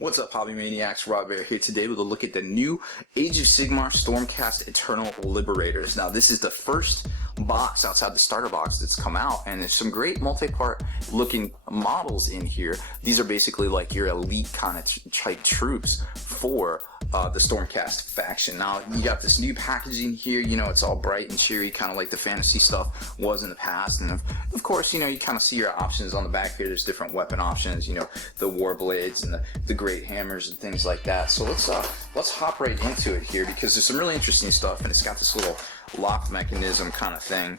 What's up, Hobby Maniacs? Rob Bear here today with a look at the new Age of Sigmar Stormcast Eternal Liberators. Now, this is the first box outside the starter box that's come out, and there's some great multi-part looking models in here. These are basically like your elite kind of type troops for the Stormcast faction. Now, you got this new packaging here, you know, it's all bright and cheery, kind of like the fantasy stuff was in the past, and of course, you know, you kind of see your options on the back here. There's different weapon options, you know, the war blades and the great hammers and things like that. So let's hop right into it here, because there's some really interesting stuff, and it's got this little lock mechanism kind of thing,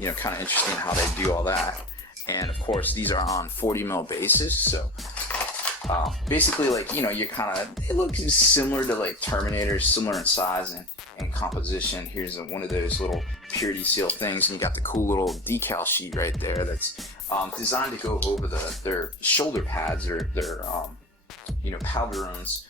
you know, kind of interesting how they do all that. And of course, these are on 40 mil bases, so basically, like, you know, you're kind of, it looks similar to like Terminators, similar in size and composition. Here's one of those little purity seal things, and you got the cool little decal sheet right there that's designed to go over their shoulder pads, or their you know, pauldrons,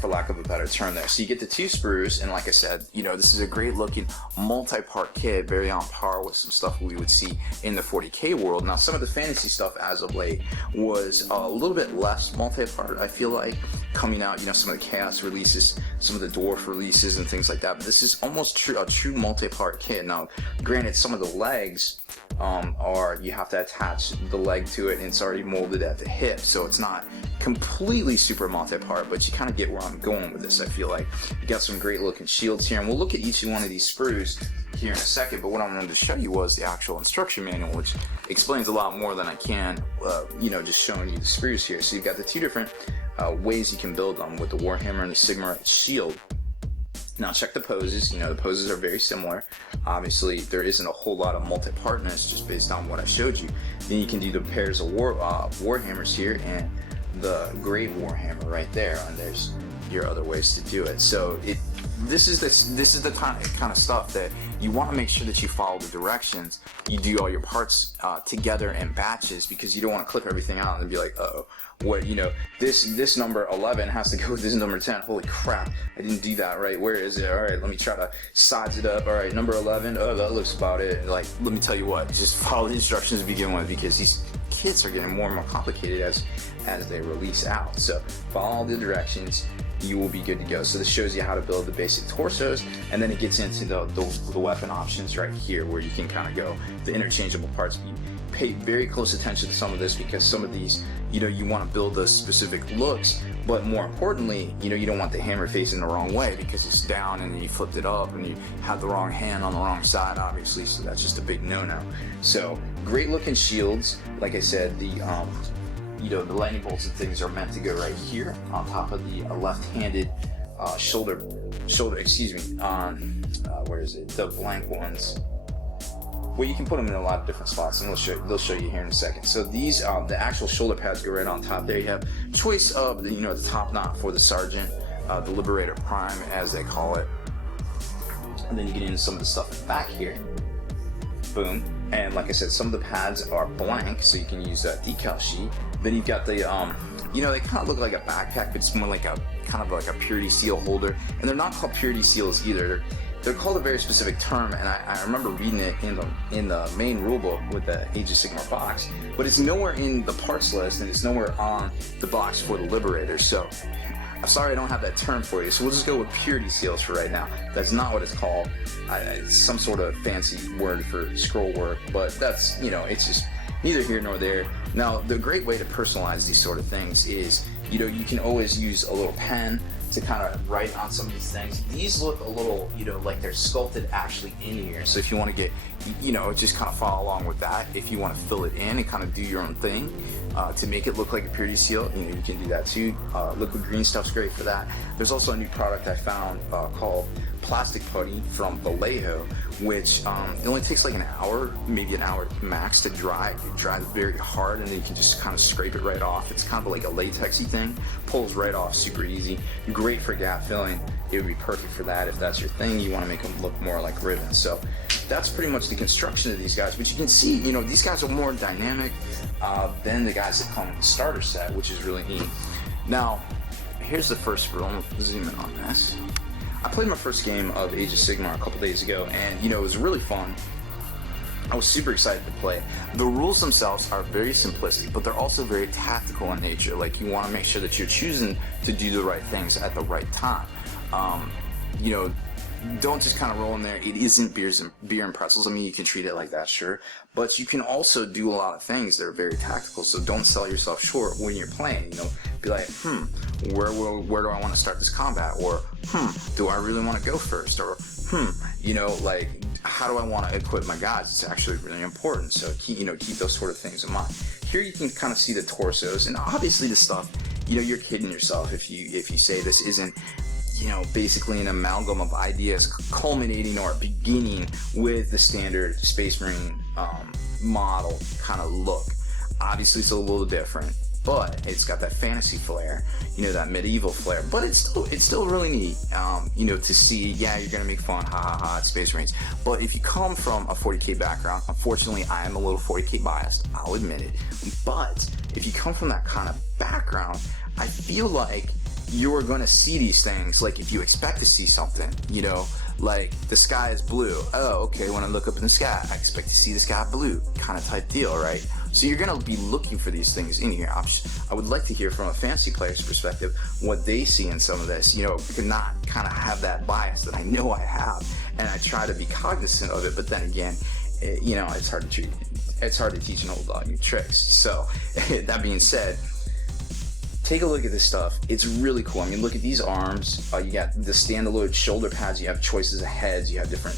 for lack of a better term there. So you get the two sprues, and like I said, you know, this is a great looking multi-part kit, very on par with some stuff we would see in the 40K world. Now, some of the fantasy stuff as of late was a little bit less multi-part, I feel like, coming out, you know, some of the Chaos releases, some of the Dwarf releases and things like that, but this is almost a true multi-part kit. Now, granted, some of the legs are, you have to attach the leg to it, and it's already molded at the hip, so it's not completely super multi-part, but you kind of get where I'm going with this. I feel like you got some great looking shields here, and we'll look at each one of these sprues here in a second, but what I wanted to show you was the actual instruction manual, which explains a lot more than I can, you know, just showing you the sprues here. So you've got the two different ways you can build them with the Warhammer and the Sigmar shield. Now, check the poses. You know, the poses are very similar. Obviously, there isn't a whole lot of multi-partness just based on what I showed you. Then you can do the pairs of Warhammers here and the Great Warhammer right there, and there's your other ways to do it. So this is the kind of stuff that you want to make sure that you follow the directions. You do all your parts together in batches, because you don't want to clip everything out and be like, uh-oh, what, you know, this number 11 has to go with this number 10. Holy crap, I didn't do that right. Where is it? All right, let me try to size it up. All right, number 11. Oh, that looks about it. Like, let me tell you what, just follow the instructions to begin with, because these kits are getting more and more complicated as they release out. So follow all the directions, you will be good to go. So this shows you how to build the basic torsos, and then it gets into the weapon options right here, where you can kind of go the interchangeable parts. You pay very close attention to some of this, because some of these, you know, you want to build the specific looks, but more importantly, you know, you don't want the hammer facing the wrong way, because it's down and then you flipped it up and you have the wrong hand on the wrong side, obviously, so that's just a big no-no. So great looking shields. Like I said, the you know, the lightning bolts and things are meant to go right here on top of the left-handed shoulder, excuse me, where is it? The blank ones. Well, you can put them in a lot of different spots, and they'll show you here in a second. So these, the actual shoulder pads go right on top there. You have choice of the, you know, the top knot for the Sergeant, the Liberator Prime, as they call it. And then you get into some of the stuff in the back here. Boom. And like I said, some of the pads are blank, so you can use that decal sheet. Then you've got the, you know, they kind of look like a backpack, but it's more like a kind of like a purity seal holder. And they're not called purity seals either. They're called a very specific term, and I remember reading it in the main rulebook with the Age of Sigmar box, but it's nowhere in the parts list, and it's nowhere on the box for the Liberators. So I'm sorry I don't have that term for you, so we'll just go with purity seals for right now. That's not what it's called. It's some sort of fancy word for scroll work, but that's, you know, it's just neither here nor there. Now, the great way to personalize these sort of things is, you know, you can always use a little pen to kind of write on some of these things. These look a little, you know, like they're sculpted actually in here. So if you want to get, you know, just kind of follow along with that. If you want to fill it in and kind of do your own thing to make it look like a purity seal, you know, you can do that too. Liquid green stuff's great for that. There's also a new product I found called Plastic Putty from Vallejo, which it only takes like an hour, maybe an hour max to dry. It dries very hard, and then you can just kind of scrape it right off. It's kind of like a latexy thing, pulls right off super easy. Great for gap filling. It would be perfect for that if that's your thing. You want to make them look more like ribbons. So that's pretty much the construction of these guys, but you can see, you know, these guys are more dynamic than the guys that come in the starter set, which is really neat. Now, here's the first sprue. I'm gonna zoom in on this. I played my first game of Age of Sigmar a couple days ago, and, you know, it was really fun. I was super excited to play. The rules themselves are very simplistic, but they're also very tactical in nature. Like, you want to make sure that you're choosing to do the right things at the right time. You know, don't just kind of roll in there. It isn't beer and pretzels. I mean, you can treat it like that, sure, but you can also do a lot of things that are very tactical. So don't sell yourself short when you're playing. You know, be like, where do I want to start this combat? Or do I really want to go first? Or you know, like, how do I want to equip my guys? It's actually really important. So keep those sort of things in mind. Here you can kind of see the torsos, and obviously the stuff. You know, you're kidding yourself if you say this isn't, you know, basically an amalgam of ideas culminating or beginning with the standard Space Marine model kind of look. Obviously it's a little different, but it's got that fantasy flair, you know, that medieval flair, but it's still really neat, you know, to see. Yeah, you're gonna make fun, ha ha ha, it's Space Marines, but if you come from a 40k background, unfortunately I am a little 40k biased, I'll admit it, but if you come from that kind of background, I feel like you're gonna see these things. Like, if you expect to see something, you know, like the sky is blue. Oh, okay, when I look up in the sky, I expect to see the sky blue, kind of type deal, right? So you're gonna be looking for these things in here. I would like to hear from a fantasy player's perspective what they see in some of this. You know, to not kind of have that bias that I know I have, and I try to be cognizant of it. But then again, you know, it's hard to teach an old dog new tricks. So that being said, take a look at this stuff. It's really cool. I mean, look at these arms. You got the standalone shoulder pads. You have choices of heads. You have different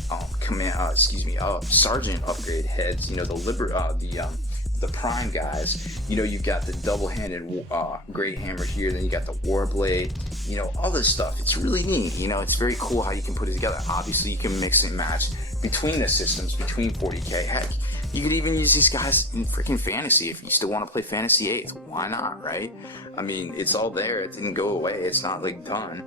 sergeant upgrade heads. You know, the prime guys. You know, you've got the double-handed great hammer here. Then you got the war blade. You know, all this stuff. It's really neat. You know, it's very cool how you can put it together. Obviously, you can mix and match between the systems, between 40k. Heck, you could even use these guys in freaking fantasy if you still want to play Fantasy 8th. Why not, right? I mean, it's all there. It didn't go away. It's not like done.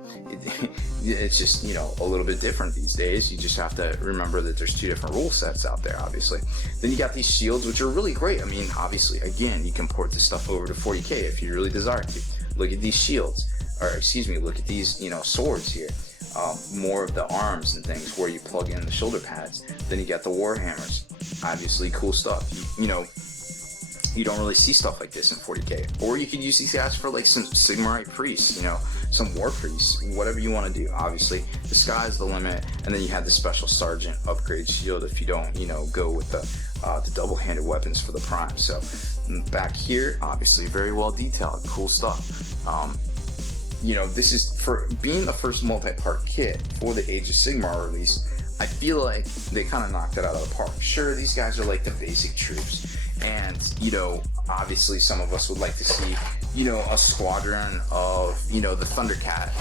It's just, you know, a little bit different these days. You just have to remember that there's 2 different rule sets out there, obviously. Then you got these shields, which are really great. I mean, obviously, again, you can port this stuff over to 40k if you really desire to. Look at these shields, or excuse me, look at these, you know, swords here. More of the arms and things where you plug in the shoulder pads. Then you got the war hammers. Obviously cool stuff. You know, you don't really see stuff like this in 40k. Or you could use these guys for like some Sigmarite priests, you know, some war priests, whatever you want to do. Obviously, the sky's the limit. And then you have the special sergeant upgrade shield if you don't, you know, go with the double-handed weapons for the prime. So back here, obviously very well detailed, cool stuff. You know, this is, for being the first multi-part kit for the Age of Sigmar release, I feel like they kind of knocked it out of the park. Sure, these guys are like the basic troops, and, you know, obviously some of us would like to see, you know, a squadron of, you know, the Thundercat,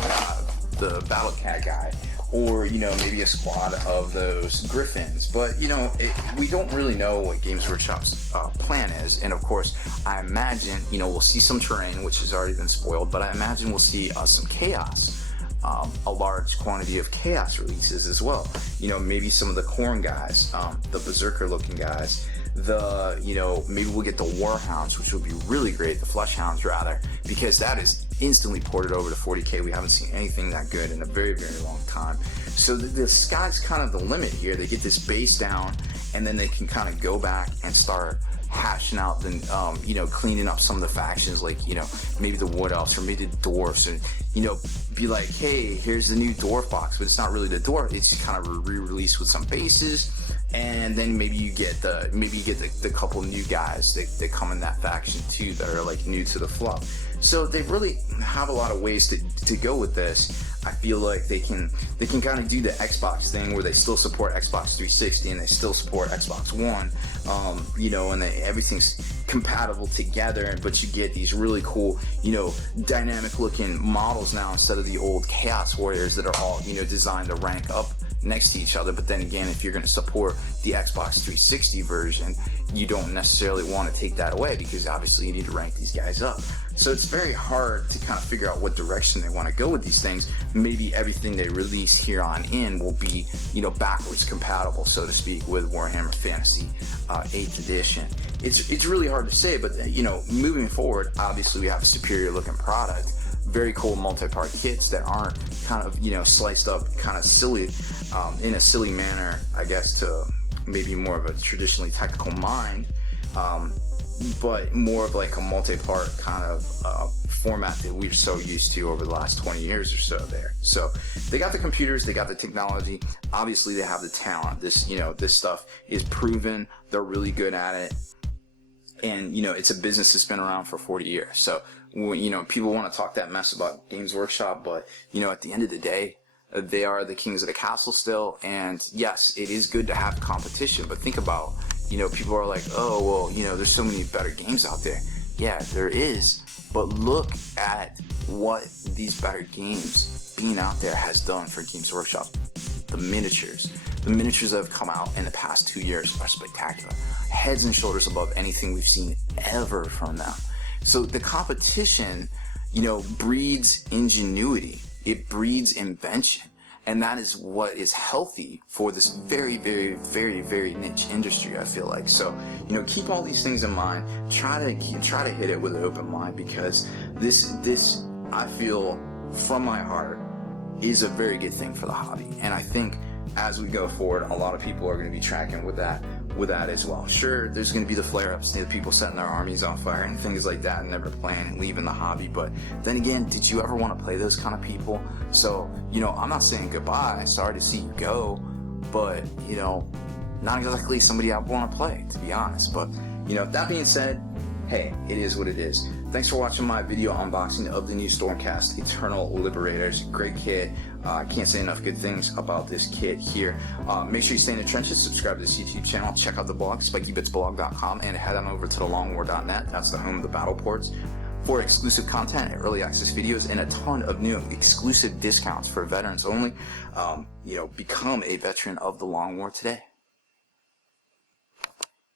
the Battle Cat guy, or, you know, maybe a squad of those Griffins. But, you know, we don't really know what Games Workshop's plan is. And of course, I imagine, you know, we'll see some terrain, which has already been spoiled, but I imagine we'll see some chaos. A large quantity of chaos releases as well. You know, maybe some of the Khorne guys, the Berserker looking guys, you know, maybe we'll get the Warhounds, which would be really great, the Fleshhounds rather, because that is instantly ported over to 40k. We haven't seen anything that good in a very, very long time. So the sky's kind of the limit here. They get this base down, and then they can kind of go back and start hashing out the, you know, cleaning up some of the factions, like, you know, maybe the Wood Elves or maybe the Dwarfs, and, you know, be like, hey, here's the new Dwarf box, but it's not really the Dwarf, it's just kind of a re-release with some bases, and then maybe you get the couple new guys that come in that faction too that are like new to the fluff. So they really have a lot of ways to go with this. I feel like they can kind of do the Xbox thing where they still support Xbox 360 and they still support Xbox One, you know, and everything's compatible together, but you get these really cool, you know, dynamic looking models now instead of the old Chaos Warriors that are all, you know, designed to rank up next to each other. But then again, if you're going to support the Xbox 360 version, you don't necessarily want to take that away, because obviously you need to rank these guys up. So it's very hard to kind of figure out what direction they want to go with these things. Maybe everything they release here on in will be, you know, backwards compatible, so to speak, with Warhammer Fantasy 8th edition. It's really hard to say, but, you know, moving forward, obviously we have a superior looking product. Very cool multi-part kits that aren't kind of, you know, sliced up kind of silly, in a silly manner, I guess, to maybe more of a traditionally technical mind, but more of like a multi-part kind of format that we're so used to over the last 20 years or so there. So they got the computers, they got the technology, obviously they have the talent. This, you know, this stuff is proven, they're really good at it. And, you know, it's a business that's been around for 40 years. So, you know, people want to talk that mess about Games Workshop, but, you know, at the end of the day, they are the kings of the castle still. And yes, it is good to have competition, but think about, you know, people are like, oh, well, you know, there's so many better games out there. Yeah, there is. But look at what these better games being out there has done for Games Workshop. The miniatures that have come out in the past 2 years are spectacular. Heads and shoulders above anything we've seen ever from them. So the competition, you know, breeds ingenuity. It breeds invention. And that is what is healthy for this very, very, very, very niche industry, I feel like. So, you know, keep all these things in mind. Try to hit it with an open mind, because this, I feel from my heart, is a very good thing for the hobby. And I think as we go forward, a lot of people are going to be tracking with that as well. Sure, there's going to be the flare-ups, the people setting their armies on fire and things like that and never playing and leaving the hobby. But then again, did you ever want to play those kind of people? So, you know, I'm not saying goodbye, sorry to see you go, but, you know, not exactly somebody I want to play, to be honest. But, you know, that being said, hey, it is what it is. Thanks for watching my video unboxing of the new Stormcast Eternal Liberators. Great kit. I can't say enough good things about this kit here. Make sure you stay in the trenches, subscribe to this YouTube channel, check out the blog, spikybitsblog.com, and head on over to thelongwar.net. That's the home of the battle ports for exclusive content, early access videos, and a ton of new exclusive discounts for veterans only. You know, become a veteran of the Long War today.